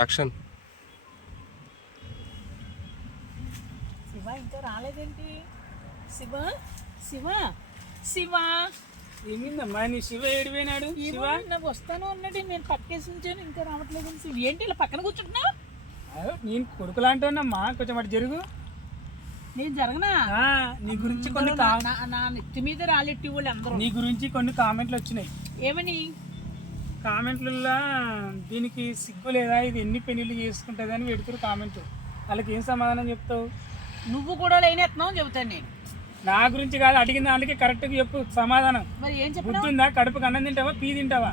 Action. Shiva ఇంకా రాలేదేంటి? శివ శివ శివ ఏమిందమ్మా నీ శివ ఏడిపోయినాడు? శివ నాకు వస్తాను అన్నాడు, నేను పక్కేసి ఉంచాను ఇంకా రావట్లేదు. శివ ఏంటి ఇలా పక్కన కూర్చుంటున్నా? నేను కొడుకులాంటున్నామ్మా, కొంచెం అటు జరుగు. నేను జరగనా? నీ గురించి కొన్ని నా నెత్తి మీద రాలెట్టి వాళ్ళు అందరూ నీ గురించి కొన్ని కామెంట్లు వచ్చినాయి. ఏమని? కామెంట్లలో దీనికి సిగ్గు లేదా, ఇది ఎన్ని పెళ్లిళ్ళు చేసుకుంటుంది అని పెడుతురు కామెంట్లు. వాళ్ళకి ఏం సమాధానం చెప్తావు? నువ్వు కూడా లేనేస్తున్నావు చెబుతాను నేను. నా గురించి కాదు, అడిగిన దానికి కరెక్ట్గా చెప్పు సమాధానం. మరి ఏం చెప్పు? గుర్తుందా? కడుపుకి అన్నం తింటావా, పీ తింటావా?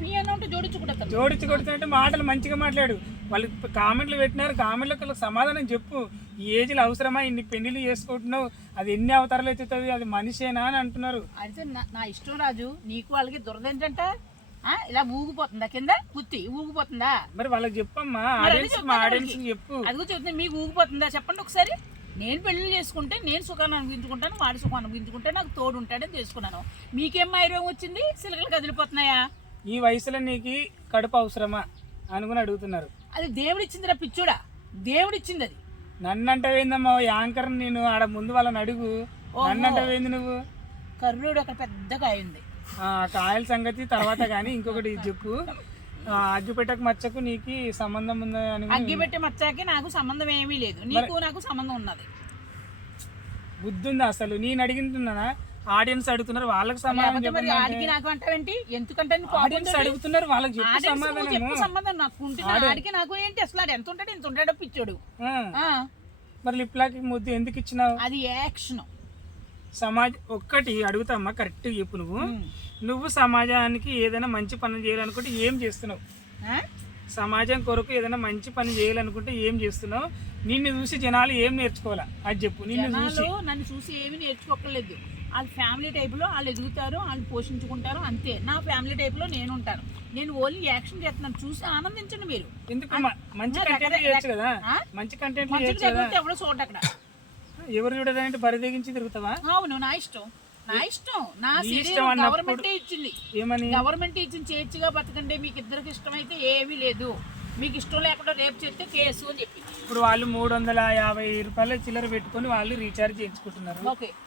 పీ అన్న జోడించుకుంటా. జోడించి కొడుతుంటే మాటలు మంచిగా మాట్లాడు. వాళ్ళు కామెంట్లు పెట్టినారు, కామెంట్లకు సమాధానం చెప్పు. ఈ ఏజ్లో అవసరమా ఇన్ని పెళ్లిళ్ళు చేసుకుంటున్నావు? అది ఎన్ని అవతారాలు ఎత్తుతుంది, అది మనిషేనా అని అంటున్నారు. అయితే నా ఇష్టం రాజు, నీకు వాళ్ళకి దురద ఏంటంట? ఇలా ఊగిపోతుందా కింద గుత్తి ఊగిపోతుందా? మరి వాళ్ళకి చెప్పమ్మా, ఆడియన్స్ చెప్పు. అది కూడా చెప్తుంది, మీకు ఊగిపోతుందా చెప్పండి ఒకసారి. నేను పెళ్లి చేసుకుంటే నేను సుఖాన్ని అనుభవించుకుంటాను, వాడి సుఖం అనుభవించుకుంటే నాకు తోడు ఉంటాడని చేసుకున్నాను. మీకేం ఆయుర్వేదం వచ్చింది? సిలకలు కదిలిపోతున్నాయా? ఈ వయసులో నీకు కడుపు అవసరమా అనుకుని అడుగుతున్నారు. అది దేవుడిచ్చిందిరా పిచ్చుడా, దేవుడిచ్చింది అది. నన్ను అంటావేందమ్మా యాంకర్? నేను ఆడ ముందు వాళ్ళని అడుగు. నన్ను అంటావేంది నువ్వు? కర్రుడు అక్కడ పెద్ద కాయ ఉంది. కాయల సంగతి తర్వాత కానీ ఇంకొకటి చెప్పు. అగ్గిపెట్టకు మచ్చకు నీకు సంబంధం ఉందా అని? అగ్గిపెట్టే మచ్చాకి నాకు సంబంధం ఏమీ లేదు, నీకు నాకు సంబంధం ఉన్నది. బుద్ధి ఉందా అసలు? నేను అడిగింటున్నానా? ఆడియన్స్ అడుగుతున్నారు, వాళ్ళకి సమాధానం చెప్పండి. ఆడికి నాకు అంటావేంటి? ఎందుకంటే ఆడియన్స్ అడుగుతున్నారు, వాళ్ళకి చెప్పు సమాధానం. సంబంధం నాకు ఉంటున్నాడు, ఆడికి నాకు ఏంటి? అసలు ఆడు ఎంత ఉంటాడు, ఎంత ఉంటాడో పిచ్చోడు. మరి లిప్లాకి ముద్దు ఎందుకు ఇచ్చినావు? అది యాక్షన్. ఒక్కటి అడుగుతామ్మా, కరెక్ట్ చెప్పు. నువ్వు సమాజానికి ఏదైనా మంచి పని చేయాలనుకుంటే ఏం చేస్తున్నావు? సమాజం కొరకు ఏదైనా మంచి పని చేయాలనుకుంటే ఏం చేస్తున్నావు? నిన్ను చూసి జనాలు ఏం నేర్చుకోవాలా అది చెప్పు. నన్ను చూసి ఏమి నేర్చుకోకలేదు. వాళ్ళ ఫ్యామిలీ టైప్లో వాళ్ళు ఎదుగుతారు, వాళ్ళు పోషించుకుంటారు, అంతే. నా ఫ్యామిలీ టైప్లో నేను ఉంటాను. నేను ఓన్లీ యాక్షన్ చేస్తున్నాను, చూసి ఆనందించండి మీరు. ఎందుకు మంచి కంటెంట్ చేయొచ్చు కదా? మంచి కంటెంట్ ఎవడో చూడ అక్కడ ఎవరు చూడదంటే బరిదెగించి తిరుగుతావా? అవును, నా ఇష్టం, నా ఇష్టం. నా గవర్నమెంట్ ఇచ్చింది, ఏమని? గవర్నమెంట్ ఇచ్చింది చేర్చిగా బతకండి. మీకు ఇద్దరికి ఇష్టమైతే ఏమీ లేదు, మీకు ఇష్టం లేకుండా రేపు చేస్తే కేసు అని చెప్పి. ఇప్పుడు వాళ్ళు 350 రూపాయలు చిల్లర పెట్టుకొని వాళ్ళు రీఛార్జ్ చేయించుకుంటున్నారు.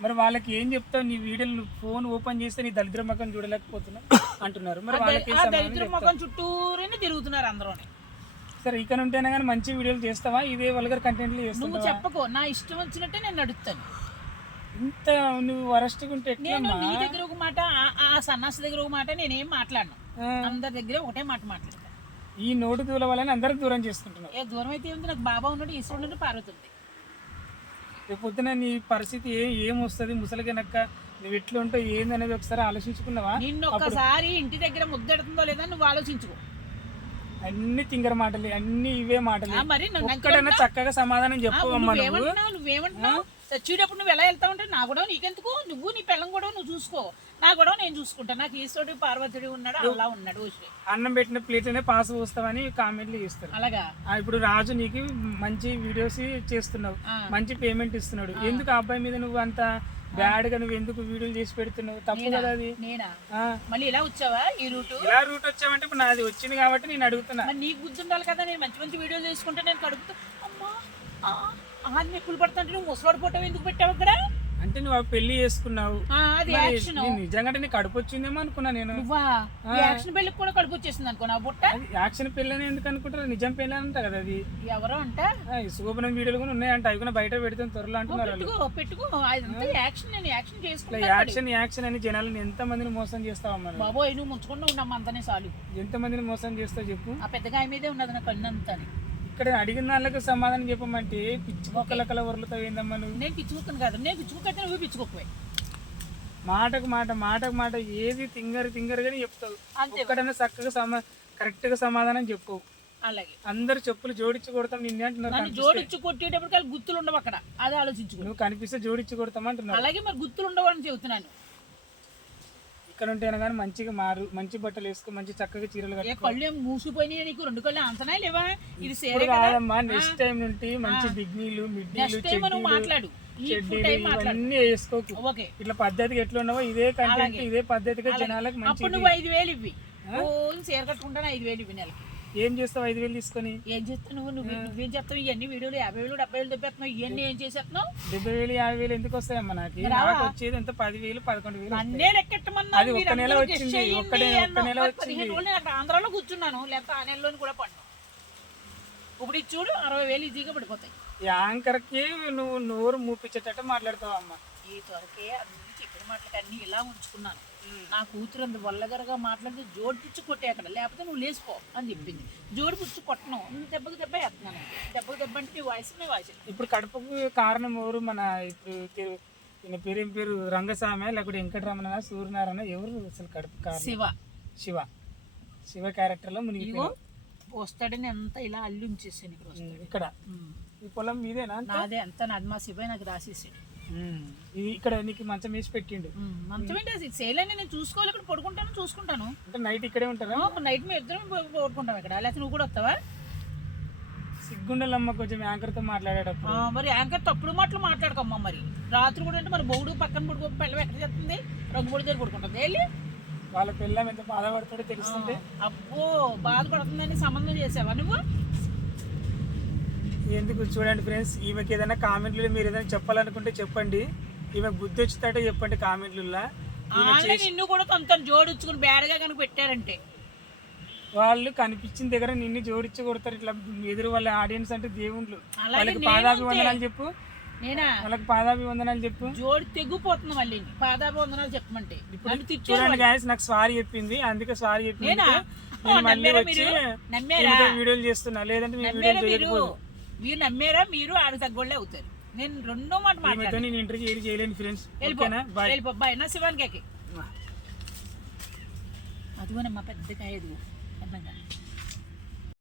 మరి వాళ్ళకి ఏం చెప్తావు? నీ వీడియోలు ఫోన్ ఓపెన్ చేస్తే నీ దరిద్ర ముఖం చూడలేకపోతున్నావు అంటున్నారు. మరి వాళ్ళకి దరిద్ర ముఖం చుట్టూనే తిరుగుతున్నారు అందరూ. సరే, ఇక్కడ ఉంటేనే కానీ మంచి వీడియోలు చేస్తావా? ఇదే వల్గర్ కంటెంట్లు చేస్తావా? నువ్వు చెప్పకో, నా ఇష్టం వచ్చినట్టే నేను నడుస్తాను. ఇంత నువ్వు వరస్ట్గా ఉంటే నేను నీ దగ్గర ఒక మాట, ఆ సన్నాసి దగ్గర ఒక మాట, నేనేం మాట్లాడను. అందరి దగ్గర ఒకటే మాట మాట్లాడతాను. ఈ నోటు దూల వల్ల అందరికి దూరం చేసుకుంటున్నావు. ఏ దూరం అయితే ఏముంది? నాకు బాబా ఉన్నాడు, ఈశ్వరుడు నుండి పార్వతి ఉంది. రేపు పొద్దున నీ పరిస్థితి ఏం వస్తుంది? ముసలికనక్క నువ్వు ఎట్లా ఉంటావు ఏందనేది ఒకసారి ఆలోచించుకున్నావా? నిన్ను ఒక్కసారి ఇంటి దగ్గర ముద్దెడుతుందో లేదా నువ్వు ఆలోచించుకో. అన్ని తింగర మాటలు, అన్ని ఇవే మాటలు. ఒక్కడైనా చక్కగా సమాధానం చెప్పవమ్మా. నువ్వేమంటున్నావు? చచ్చేటప్పుడు నువ్వు ఎలా వెళ్తా ఉంటావు? నా గొడవ నీకెందుకు? నువ్వు నీ పిల్లం గొడవ నువ్వు చూసుకో, నా గొడవ నేను చూసుకుంటా. నాకు ఈశ్వరుడు పార్వతుడు ఉన్నాడు, అలా ఉన్నాడు. అన్నం పెట్టిన ప్లేట్లోనే పాస్ పోస్తావని కామెంట్లు చేస్తారు. అలాగా ఇప్పుడు రాజు నీకు మంచి వీడియోస్ చేస్తున్నావు, మంచి పేమెంట్ ఇస్తున్నాడు, ఎందుకు ఆ అబ్బాయి మీద నువ్వు అంత బ్యాడ్ గా నువ్వు ఎందుకు వీడియోలు చేసి పెడుతున్నావు? తప్పు కదా అది. మళ్ళీ ఇలా వచ్చావా? ఈ ఇలా రూట్ వచ్చావంటే ఇప్పుడు నాది వచ్చింది కాబట్టి నేను అడుగుతున్నా. నీకు బుద్ధి ఉండాలి కదా. నేను మంచి మంచి వీడియోలు చేసుకుంటే నేను కడుపుతా. అమ్మా ఆది ఎక్కులు పడుతుంటే నువ్వు ముసలాడు ఫోటో ఎందుకు పెట్టావు అక్కడ? అంటే నువ్వు పెళ్లి చేసుకున్నావు, నిజంగా నీకు కడుపు వచ్చిందేమో అనుకున్నా నేను. యాక్షన్ పెళ్లికి కూడా కడుపు వచ్చేసింది అనుకో నా బుట్ట. యాక్షన్ పెళ్ళని ఎందుకు అనుకుంటారు? నిజం పెళ్ళి అంట కదా అది. ఎవరో అంటే శుభ్రం వీడియోలు కూడా ఉన్నాయంట, అవి కూడా బయట పెడితే త్వరలో అంటున్నారు. యాక్షన్ అని జనాలను ఎంత మందిని మోసం చేస్తావమ్మా? బాబోయ్, నువ్వు ముంచుకుండా ఉన్నాము అంతనే చాలు. ఎంత మందిని మోసం చేస్తావు చెప్పు. ఆ పెద్దగా మీదే ఉన్నది నా కన్నంతా. ఇక్కడ అడిగిన వాళ్ళకి సమాధానం చెప్పమంటే పిచ్చి మొక్కల కల వరలుతావు ఏందమ్మా నువ్వు? నేను పిచ్చుకోను కాదు, నేను పిచ్చుకోకైతే నువ్వు పిచ్చుకోకపోయి. మాటకు మాట ఏది తింగరగానే చెప్తావు. ఒక్కడైనా చక్కగా కరెక్ట్ గా సమాధానం చెప్పు. అలాగే అందరు చెప్పులు జోడించి కొడతాం నిన్నే అంటున్నారు. జోడించి కొట్టేటప్పుడు గుర్తులు ఉండవు అక్కడ, అదే ఆలోచించుకో. నువ్వు కనిపిస్తే జోడించి కొడతామంటున్నావు. అలాగే మరి గుర్తులు ఉండవు అని చెబుతున్నాను. ఇక్కడ ఉంటేనే కానీ మంచిగా మారు, మంచి బట్టలు వేసుకో, మంచి చక్కగా చీరలు కట్టుకో. కళ్ళు మూసిపోయినాయి నీకు, 2 కళ్ళు అంతనా లేవా? ఇది కాదమ్మా, నెక్స్ట్ టైం నుండి మంచి బిగ్నీలు, మిడ్డీలు, మాట్లాడు అన్ని వేసుకోకు. ఇట్లా పద్ధతిగా ఎట్లా ఉన్నావో ఇదే కంటెంట్, ఇదే పద్ధతిగా జనాలకు మంచి. 5,000 ఇవ్వి, చీర కట్టుకుంటాను 5,000 ఇవ్వి నెలకి. ఏం చేస్తావు 5,000 తీసుకొని? ఏం చేస్తావు నువ్వేం చేస్తావు? ఇవన్నీ వీడియోలు 50,000 70,000 దెబ్బేస్తున్నావు. ఇవన్నీ ఏం చేసేస్తున్నావు? 70,000 50,000 ఎందుకు వస్తాయమ్మా? నాకు వచ్చేది ఎంత 10,000 11,000. అన్నే లెక్కెట్టమన్నా. అది ఒక్క నెల వచ్చింది, ఒక్క నెల వచ్చింది. 15 రోజులు అక్కడ ఆంధ్రాలో కూర్చున్నాను, లేకపోతే ఆ నెలలోని కూడా పడ్డాను. ఇప్పుడు ఇది చూడు 60,000 ఈజీగా పడిపోతాయి. యాంకర్కి నువ్వు నోరు మూపించేటట్టు మాట్లాడతావు అమ్మ. ఈ త్వరకే అన్ని చెప్పిన మాటలకి అన్ని ఇలా ఉంచుకున్నాను. నా కూతురు అంత వల్లగరగా మాట్లాడితే జోడు పుచ్చి కొట్టే అక్కడ, లేకపోతే నువ్వు లేచిపో అని చెప్పింది. జోడు పుచ్చి కొట్టను, దెబ్బకి దెబ్బ వేస్తున్నాను. దెబ్బకి దెబ్బ అంటే నీ వాయిస్ ఇప్పుడు కడపకు కారణం ఎవరు? మన ఇప్పుడు ఈయన పేరు ఏం పేరు? రంగస్వామి లేకపోతే వెంకటరమణ, సూర్యనారాయణ, ఎవరు అసలు కడప కారణం? శివ క్యారెక్టర్లో మునిగి వస్తాడని అంతా ఇలా అల్లి ఉంచేసాను. ఇక్కడ ఈ పొలం మీదేనా? నాదే అంతా, నాది మా శివయ్య నాకు రాసేసాడు. ఇది ఇక్కడ నీకు మంచం వేసి పెట్టిండు. మంచం ఏంటి సేలని నేను చూసుకోవాలి, ఇక్కడ పడుకుంటాను చూసుకుంటాను. అంటే నైట్ ఇక్కడే ఉంటారా? నైట్ మేము ఇద్దరం పడుకుంటాం ఇక్కడ. లేకపోతే నువ్వు కూడా వస్తావా? సిగ్గుండలమ్మ కొంచెం యాంకర్తో మాట్లాడేటప్పుడు. మరి యాంకర్ తప్పుడు మాటలు మాట్లాడకమ్మా. మరి రాత్రి కూడా అంటే మరి బొగుడు పక్కన పడుకో, పిల్లలు ఎక్కడ చేస్తుంది? రంగుబడి దగ్గర పడుకుంటుంది. వెళ్ళి వాళ్ళ పిల్లం ఎంత బాధపడతాడో తెలుస్తుంది. అబ్బో బాధపడుతుందని సంబంధం చేసావా నువ్వు? ఎందుకు చూడండి ఫ్రెండ్స్, ఈమెకి ఏదైనా కామెంట్లు మీరు ఏదైనా చెప్పాలనుకుంటే చెప్పండి. ఈమె బుద్ధి వచ్చినట్టే చెప్పండి కామెంట్లలో. నిన్ను కూడా కొంత జోడించుకుని బేడగా కనుక పెట్టారంటే వాళ్ళు కనిపించిన దగ్గర నిన్ను జోడించి కొడతారు. ఇట్లా ఎదురు వాళ్ళ ఆడియన్స్ అంటే దేవుళ్ళు. వాళ్ళకి పాదాభివందనాలు చెప్పు. వాళ్ళకి పాదాభివందనాలు చెప్పు. జోడి తెగిపోతుంది మళ్ళీ పాదాభివందనాలు చెప్పమంటే. చూడండి గాయస్, నాకు సారీ చెప్పింది, అందుకే సారీ చెప్పింది. నేను మళ్ళీ వచ్చి వీడియోలు చేస్తున్నా, లేదంటే మీరు నమ్మారా? మీరు ఆడ తగ్గోళ్ళే అవుతారు. నేను రెండో మాట మాట్లాడుతూ నేను ఇంటర్వ్యూ చేయలేను ఫ్రెండ్స్. వెళ్ళిపోబ్బా అయినా శివానికి అదిగోనమ్మా పెద్ద కాయ.